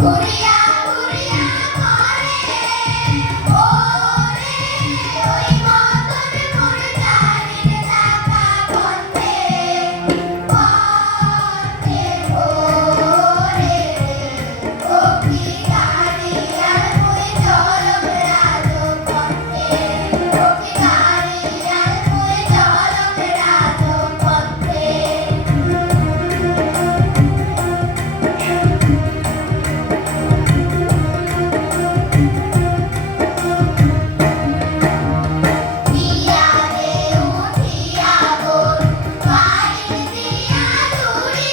ঘুরিয়া ঘুরিয়া মরে ওরে ওই মতন মোর গাড়ির চাকা বন্ধে বন্ধে ওরে ও কি গাড়ি আর মুই চলম রাজপথে ও কি গাড়ি আর মুই চলম রাজপথে দিয়া রে উঠিয়া গোর বাড়ি দিয়া দূরি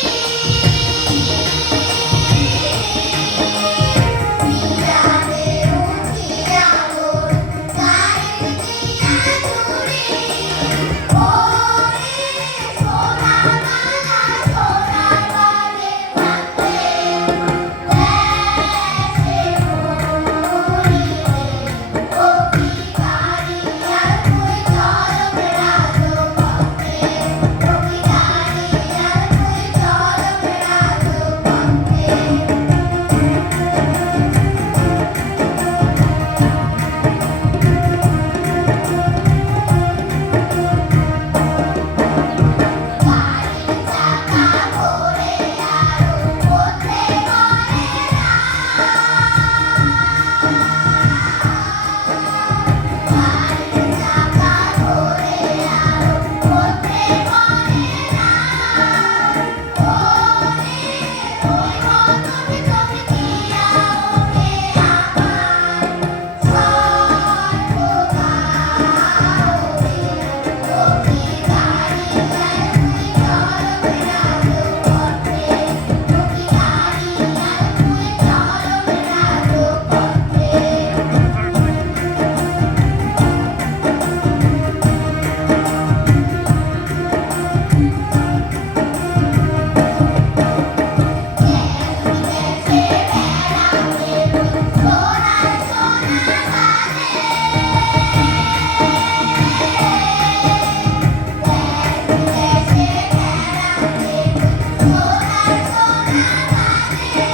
দিয়া রে উঠিয়া গোর বাড়ি দিয়া দূরি ওরে সোনার বালা সোনার বালে ভাতে দেশে ঘুরি ও কি গাড়ি আর মুই চলম রাজপথে ও কি গাড়ি আর মুই চলম রাজপথে গাড়ির চাকা ঘোরে আরো পথে করে না গাড়ির চাকা ঘোরে আরো পথে করে না ওরে ওই মতন তুমি দিয়া ওকে আমার সর্বদাওরে ও কি গাড়ি আর মুই চলম রাজপথে ও কি গাড়ি আর মুই চলম রাজপথে দেশে বেড়াতে সোনার সোনার বানে দেশে বেড়াতে সোনার সোনার বানে